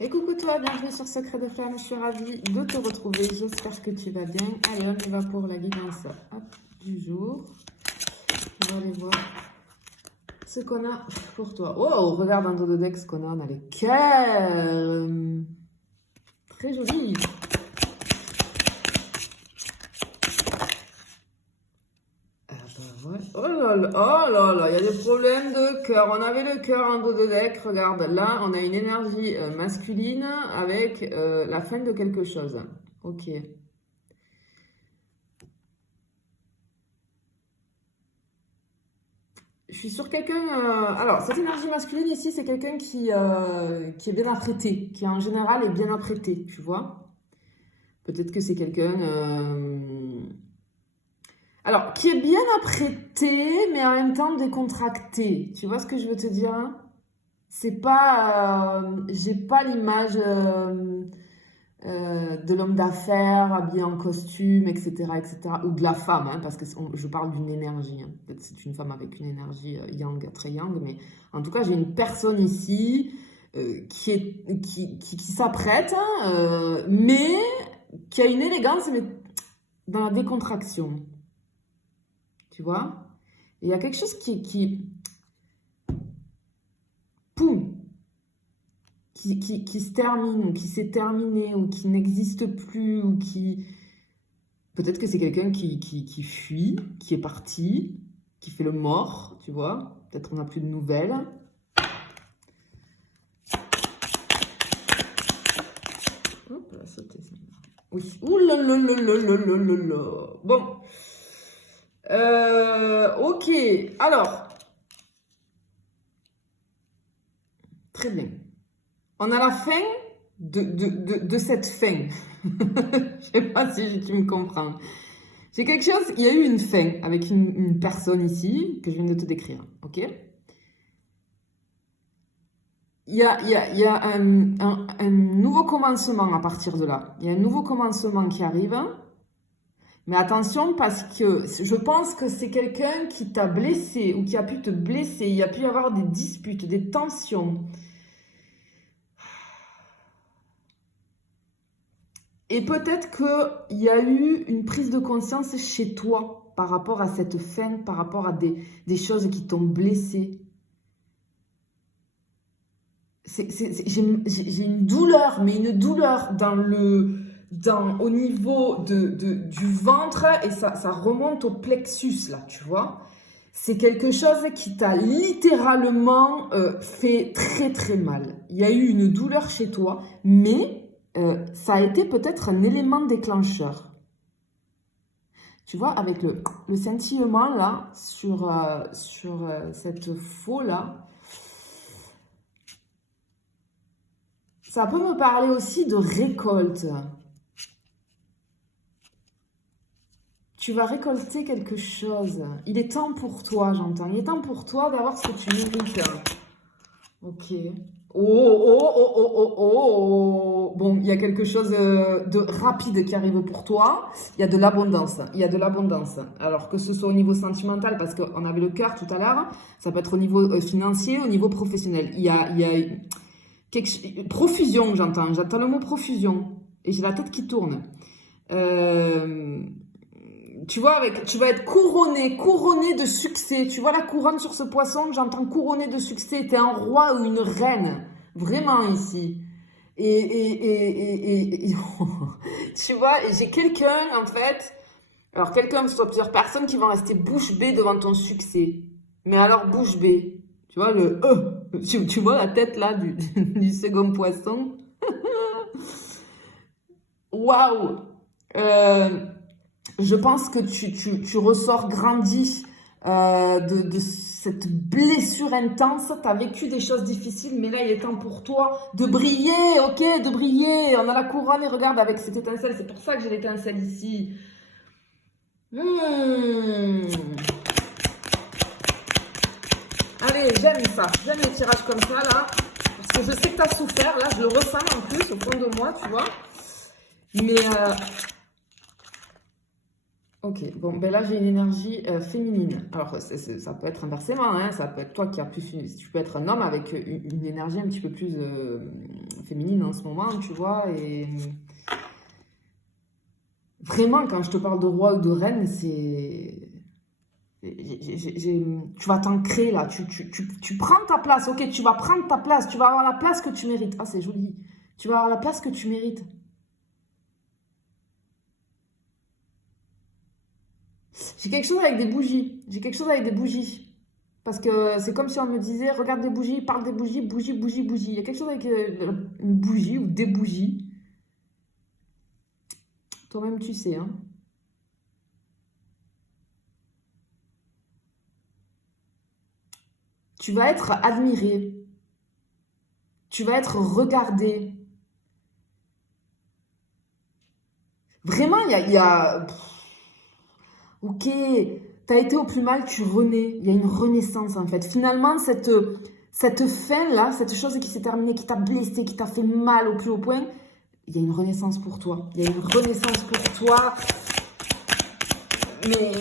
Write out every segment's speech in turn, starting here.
Et coucou toi, bienvenue sur Secret de Flamme, je suis ravie de te retrouver, j'espère que tu vas bien. Allez, on y va pour la guidance du jour. On va aller voir ce qu'on a pour toi. Oh, regarde un dos de deck ce qu'on a les cœurs. Très joli. Oh là là, il y a des problèmes de cœur. On avait le cœur en dos de deck. Regarde, là, on a une énergie masculine avec la fin de quelque chose. Ok. Je suis sur quelqu'un... alors, cette énergie masculine ici, c'est quelqu'un qui est bien apprêté, qui en général est bien apprêté, tu vois. Peut-être que c'est quelqu'un... alors, qui est bien apprêté, mais en même temps décontracté. Tu vois ce que je veux te dire? C'est pas... j'ai pas l'image de l'homme d'affaires habillé en costume, etc., etc. Ou de la femme, hein, parce que je parle d'une énergie. Hein. Peut-être que c'est une femme avec une énergie yang, très yang, mais en tout cas, j'ai une personne ici qui s'apprête, hein, mais qui a une élégance, mais dans la décontraction. Tu vois? Il y a quelque chose poum, qui se termine, ou qui s'est terminé, ou qui n'existe plus, ou qui... Peut-être que c'est quelqu'un qui fuit, qui est parti, qui fait le mort, tu vois. Peut-être on n'a plus de nouvelles. Hop, elle a sauté ça. Oui. Ouh là là là là là là là là. Bon. Ok. Alors. Très bien. On a la fin de cette fin. Je sais pas si tu me comprends. J'ai quelque chose, il y a eu une fin avec une personne ici que je viens de te décrire, ok? Il y a un nouveau commencement à partir de là. Il y a un nouveau commencement qui arrive. Mais attention parce que je pense que c'est quelqu'un qui t'a blessé ou qui a pu te blesser. Il y a pu y avoir des disputes, des tensions. Et peut-être qu'il y a eu une prise de conscience chez toi par rapport à cette fin, par rapport à des choses qui t'ont blessé. J'ai une douleur, mais une douleur au niveau du ventre et ça remonte au plexus, là, tu vois. C'est quelque chose qui t'a littéralement fait très très mal. Il y a eu une douleur chez toi, mais ça a été peut-être un élément déclencheur. Tu vois, avec le scintillement là, sur cette faux là, ça peut me parler aussi de récolte. Tu vas récolter quelque chose. Il est temps pour toi, j'entends. Il est temps pour toi d'avoir ce que tu mérites. Ok. Oh, oh, oh, oh, oh, oh, oh. Bon, il y a quelque chose de rapide qui arrive pour toi. Il y a de l'abondance. Il y a de l'abondance. Alors que ce soit au niveau sentimental, parce qu'on avait le cœur tout à l'heure, ça peut être au niveau financier, au niveau professionnel. Il y a profusion, j'entends. J'entends le mot profusion. Et j'ai la tête qui tourne. Tu vois, tu vas être couronné de succès. Tu vois la couronne sur ce poisson, j'entends couronné de succès. T'es un roi ou une reine, vraiment ici. Et tu vois, j'ai quelqu'un en fait. Alors quelqu'un, soit plusieurs personnes qui vont rester bouche bée devant ton succès. Mais alors bouche bée. Tu vois tu vois la tête là du second poisson. Waouh. Je pense que tu ressors grandi de cette blessure intense. Tu as vécu des choses difficiles, mais là, il est temps pour toi de briller, ok? De briller. On a la couronne et regarde avec cette étincelle. C'est pour ça que j'ai l'étincelle ici. Allez, j'aime ça. J'aime les tirages comme ça, là. Parce que je sais que tu as souffert. Là, je le ressens en plus au fond de moi, tu vois. Mais... ok, bon, ben là j'ai une énergie féminine. Alors ça peut être inversement, hein, ça peut être toi qui as plus, tu peux être un homme avec une énergie un petit peu plus féminine en ce moment, tu vois, et vraiment, quand je te parle de roi ou de reine, c'est... Tu vas t'ancrer là, tu prends ta place, ok, tu vas prendre ta place, tu vas avoir la place que tu mérites. Ah, c'est joli. Tu vas avoir la place que tu mérites. J'ai quelque chose avec des bougies. J'ai quelque chose avec des bougies. Parce que c'est comme si on me disait, regarde des bougies, parle des bougies, bougie, bougie, bougie. Il y a quelque chose avec une bougie ou des bougies. Toi-même, tu sais, hein. Tu vas être admiré. Tu vas être regardé. Vraiment, il y a... Ok, t'as été au plus mal, tu renais. Il y a une renaissance en fait. Finalement, cette fin-là, cette chose qui s'est terminée, qui t'a blessé, qui t'a fait mal au plus haut point, il y a une renaissance pour toi. Il y a une renaissance pour toi. Mais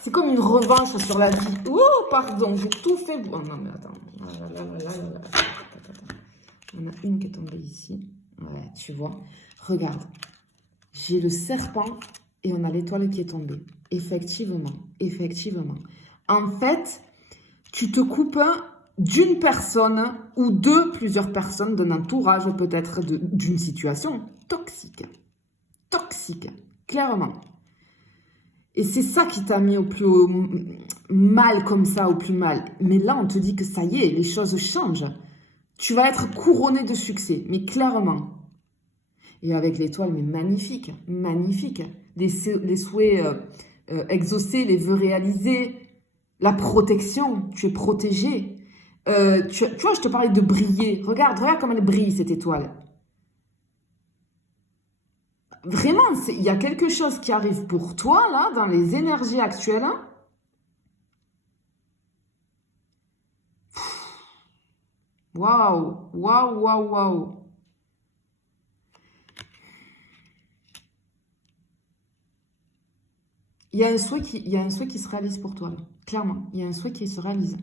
c'est comme une revanche sur la vie. Oh, pardon, j'ai tout fait. Oh, non, mais attends. On a une qui est tombée ici. Ouais, tu vois. Regarde. J'ai le serpent et on a l'étoile qui est tombée. Effectivement, effectivement. En fait, tu te coupes d'une personne ou de plusieurs personnes, d'un entourage peut-être, d'une situation toxique. Toxique, clairement. Et c'est ça qui t'a mis au plus mal comme ça, au plus mal. Mais là, on te dit que ça y est, les choses changent. Tu vas être couronné de succès, mais clairement. Et avec l'étoile, mais magnifique, magnifique. Les souhaits exaucés, les vœux réalisés, la protection, tu es protégé. Tu vois, je te parlais de briller. Regarde comme elle brille, cette étoile. Vraiment, il y a quelque chose qui arrive pour toi, là, dans les énergies actuelles. Hein. Waouh, waouh, waouh, waouh. Il y a un souhait qui se réalise pour toi, là. Clairement. Il y a un souhait qui se réalise.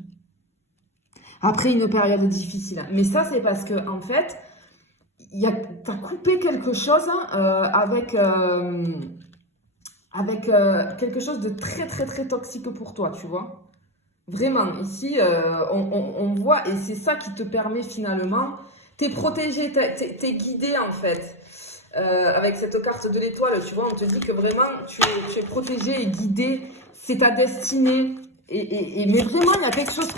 Après une période difficile. Mais ça, c'est parce que, en fait, t'as coupé quelque chose avec quelque chose de très, très, très toxique pour toi, tu vois. Vraiment, ici, on voit, et c'est ça qui te permet finalement, t'es protégé, t'es guidé, en fait. Avec cette carte de l'étoile, tu vois, on te dit que vraiment, tu es protégé et guidé, c'est ta destinée. Mais vraiment, il y a quelque chose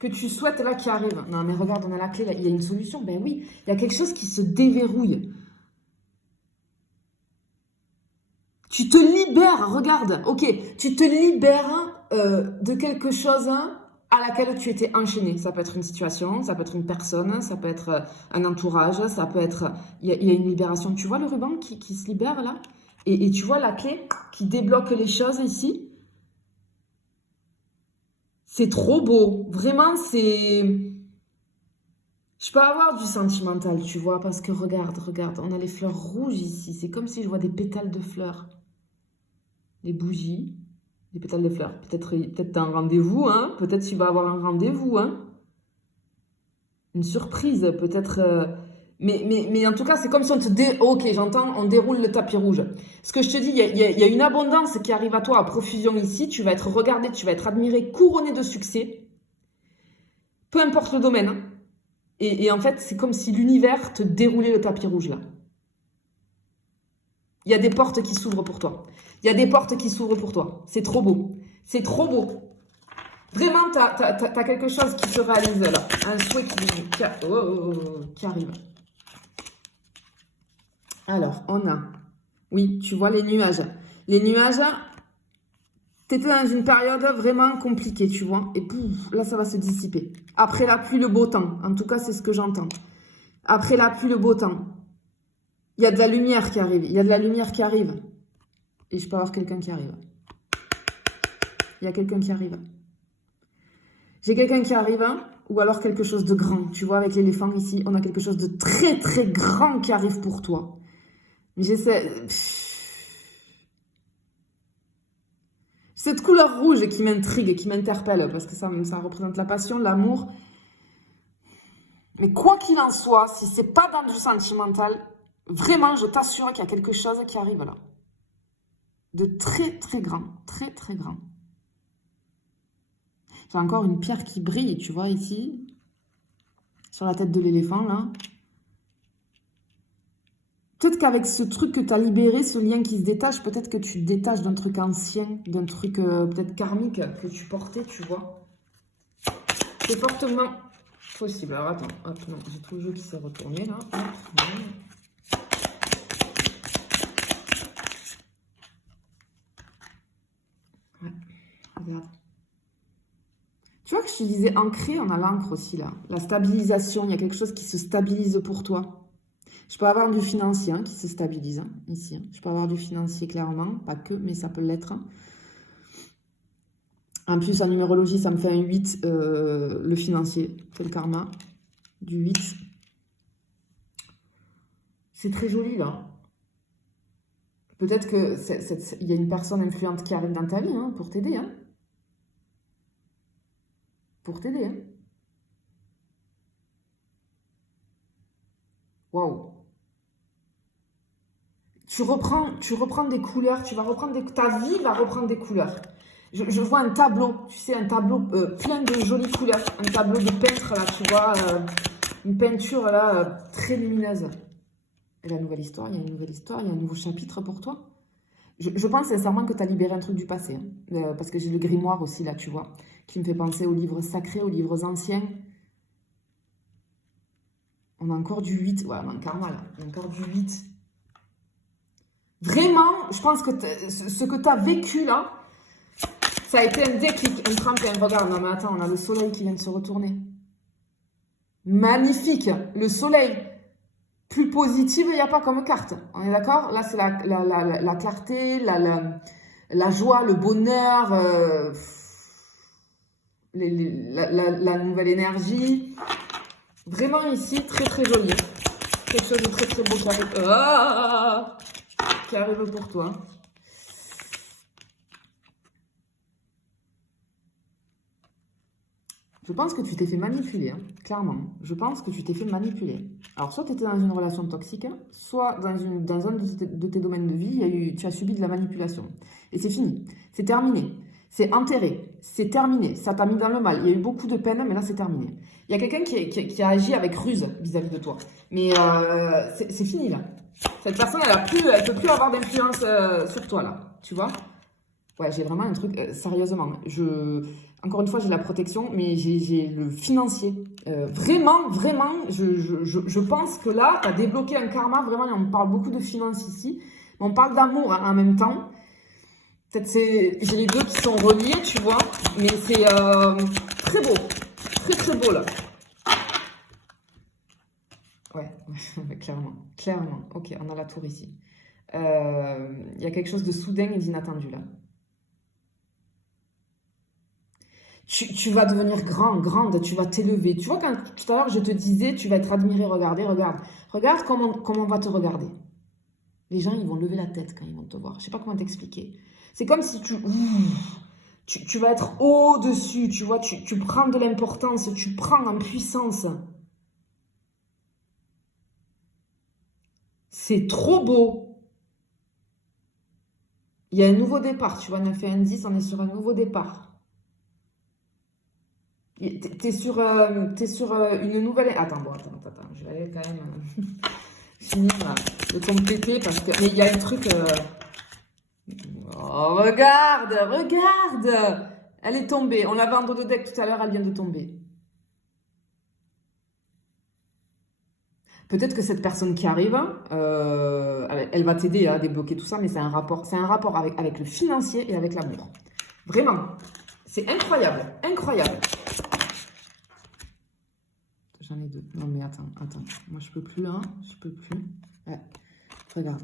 que tu souhaites là qui arrive. Non, mais regarde, on a la clé, là. Il y a une solution. Ben oui, il y a quelque chose qui se déverrouille. Tu te libères, regarde, ok, tu te libères de quelque chose à laquelle tu étais enchaîné. Ça peut être une situation, ça peut être une personne, ça peut être un entourage, ça peut être... Il y a une libération. Tu vois le ruban qui se libère là et tu vois la clé qui débloque les choses ici. C'est trop beau. Vraiment, c'est... Je peux avoir du sentimental, tu vois, parce que regarde, on a les fleurs rouges ici. C'est comme si je vois des pétales de fleurs. Des bougies, des pétales de fleurs. Peut-être t'as un rendez-vous, hein. Peut-être tu vas avoir un rendez-vous, hein. Une surprise, peut-être... Mais en tout cas, c'est comme si on te... Ok, j'entends, on déroule le tapis rouge. Ce que je te dis, il y a une abondance qui arrive à toi à profusion ici. Tu vas être regardé, tu vas être admiré, couronné de succès. Peu importe le domaine. Hein. Et en fait, c'est comme si l'univers te déroulait le tapis rouge, là. Il y a des portes qui s'ouvrent pour toi. Il y a des portes qui s'ouvrent pour toi. C'est trop beau. C'est trop beau. Vraiment, t'as quelque chose qui se réalise là. Un souhait qui arrive. Alors, on a... Oui, tu vois les nuages. Les nuages, t'étais dans une période vraiment compliquée, tu vois. Et pouf, là, ça va se dissiper. Après la pluie, le beau temps. En tout cas, c'est ce que j'entends. Après la pluie, le beau temps. Il y a de la lumière qui arrive. Il y a de la lumière qui arrive. Et je peux avoir quelqu'un qui arrive. Il y a quelqu'un qui arrive. J'ai quelqu'un qui arrive, ou alors quelque chose de grand. Tu vois, avec l'éléphant ici, on a quelque chose de très, très grand qui arrive pour toi. Mais j'essaie... Cette couleur rouge qui m'intrigue et qui m'interpelle, parce que ça représente la passion, l'amour. Mais quoi qu'il en soit, si c'est pas dans du sentimental, vraiment, je t'assure qu'il y a quelque chose qui arrive là. De très, très grand. Très, très grand. J'ai encore une pierre qui brille, tu vois, ici. Sur la tête de l'éléphant, là. Peut-être qu'avec ce truc que tu as libéré, ce lien qui se détache, peut-être que tu te détaches d'un truc ancien, d'un truc peut-être karmique que tu portais, tu vois. C'est fortement possible. Alors attends, hop, non, j'ai tout le jeu qui s'est retourné là. Hop, non. Ouais, regarde. Tu vois que je te disais ancré, on a l'encre aussi là. La stabilisation, il y a quelque chose qui se stabilise pour toi. Je peux avoir du financier qui se stabilise, ici. Je peux avoir du financier, clairement. Pas que, mais ça peut l'être. En plus, en numérologie, ça me fait un 8, le financier. C'est le karma. Du 8. C'est très joli, là. Peut-être qu'il y a une personne influente qui arrive dans ta vie, pour t'aider, Pour t'aider, Waouh. Tu reprends des couleurs, ta vie va reprendre des couleurs. Je vois un tableau, tu sais, un tableau plein de jolies couleurs, un tableau de peintre, là, tu vois, une peinture, là, très lumineuse. Et la nouvelle histoire, il y a une nouvelle histoire, il y a un nouveau chapitre pour toi. Je pense sincèrement que tu as libéré un truc du passé, parce que j'ai le grimoire aussi, là, tu vois, qui me fait penser aux livres sacrés, aux livres anciens. On a encore du 8, ouais, on a encore mal, on a encore du 8. Vraiment, je pense que ce que tu as vécu là, ça a été un déclic, un tremplin. Regarde, non mais attends, on a le soleil qui vient de se retourner. Magnifique, le soleil. Plus positive, il n'y a pas comme carte. On est d'accord? Là, c'est la clarté, la joie, le bonheur, la nouvelle énergie. Vraiment ici, très très joli. Quelque chose de très très beau qui arrive pour toi. Je pense que tu t'es fait manipuler, clairement. Je pense que tu t'es fait manipuler. Alors, soit tu étais dans une relation toxique, soit dans un de tes domaines de vie, tu as subi de la manipulation. Et c'est fini. C'est terminé. C'est enterré. C'est terminé. Ça t'a mis dans le mal. Il y a eu beaucoup de peine, mais là, c'est terminé. Il y a quelqu'un qui a agi avec ruse vis-à-vis de toi. Mais c'est fini, là. Cette personne, elle peut plus avoir d'influence sur toi, là. Tu vois? Ouais, j'ai vraiment un truc, sérieusement. Encore une fois, j'ai la protection, mais j'ai le financier. Vraiment, je pense que là, tu as débloqué un karma. Vraiment, on parle beaucoup de finances ici. Mais on parle d'amour en même temps. Peut-être j'ai les deux qui sont reliés, tu vois. Mais c'est très beau. Très, très beau, là. Ouais, clairement. Clairement. Ok, on a la tour ici. Il y a quelque chose de soudain et d'inattendu, là. Tu vas devenir grande, tu vas t'élever. Tu vois, quand tout à l'heure je te disais, tu vas être admiré, regarde comment on va te regarder. Les gens, ils vont lever la tête quand ils vont te voir. Je sais pas comment t'expliquer. C'est comme si tu vas être au-dessus, tu vois, tu prends de l'importance, tu prends en puissance. C'est trop beau. Il y a un nouveau départ, tu vois, 9 et un 10, on est sur un nouveau départ. T'es sur une nouvelle... Attends, je vais aller quand même finir de compléter parce que... Mais il y a un truc... Oh, regarde! Elle est tombée. On l'avait en dos de deck tout à l'heure, elle vient de tomber. Peut-être que cette personne qui arrive, elle va t'aider à débloquer tout ça, mais c'est un rapport avec le financier et avec l'amour. Vraiment. C'est incroyable. J'en ai deux. Non, mais attends. Moi, je peux plus, Je peux plus. Ouais. Regarde.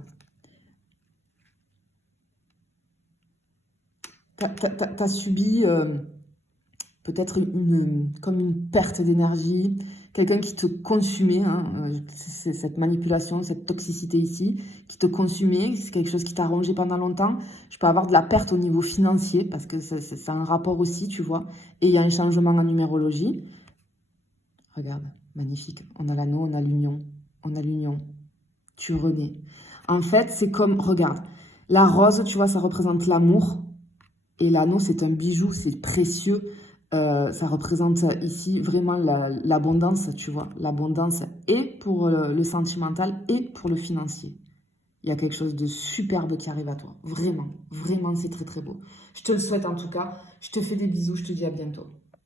T'as subi peut-être comme une perte d'énergie. Quelqu'un qui te consumait. C'est cette manipulation, cette toxicité ici, qui te consumait. C'est quelque chose qui t'a rongé pendant longtemps. Je peux avoir de la perte au niveau financier, parce que c'est un rapport aussi, tu vois. Et il y a un changement en numérologie. Regarde, magnifique. On a l'anneau, on a l'union. On a l'union. Tu renais. En fait, c'est comme, regarde, la rose, tu vois, ça représente l'amour. Et l'anneau, c'est un bijou, c'est précieux. Ça représente ici vraiment l'abondance, tu vois. L'abondance et pour le sentimental et pour le financier. Il y a quelque chose de superbe qui arrive à toi. Vraiment, vraiment, c'est très très beau. Je te le souhaite en tout cas. Je te fais des bisous, je te dis à bientôt.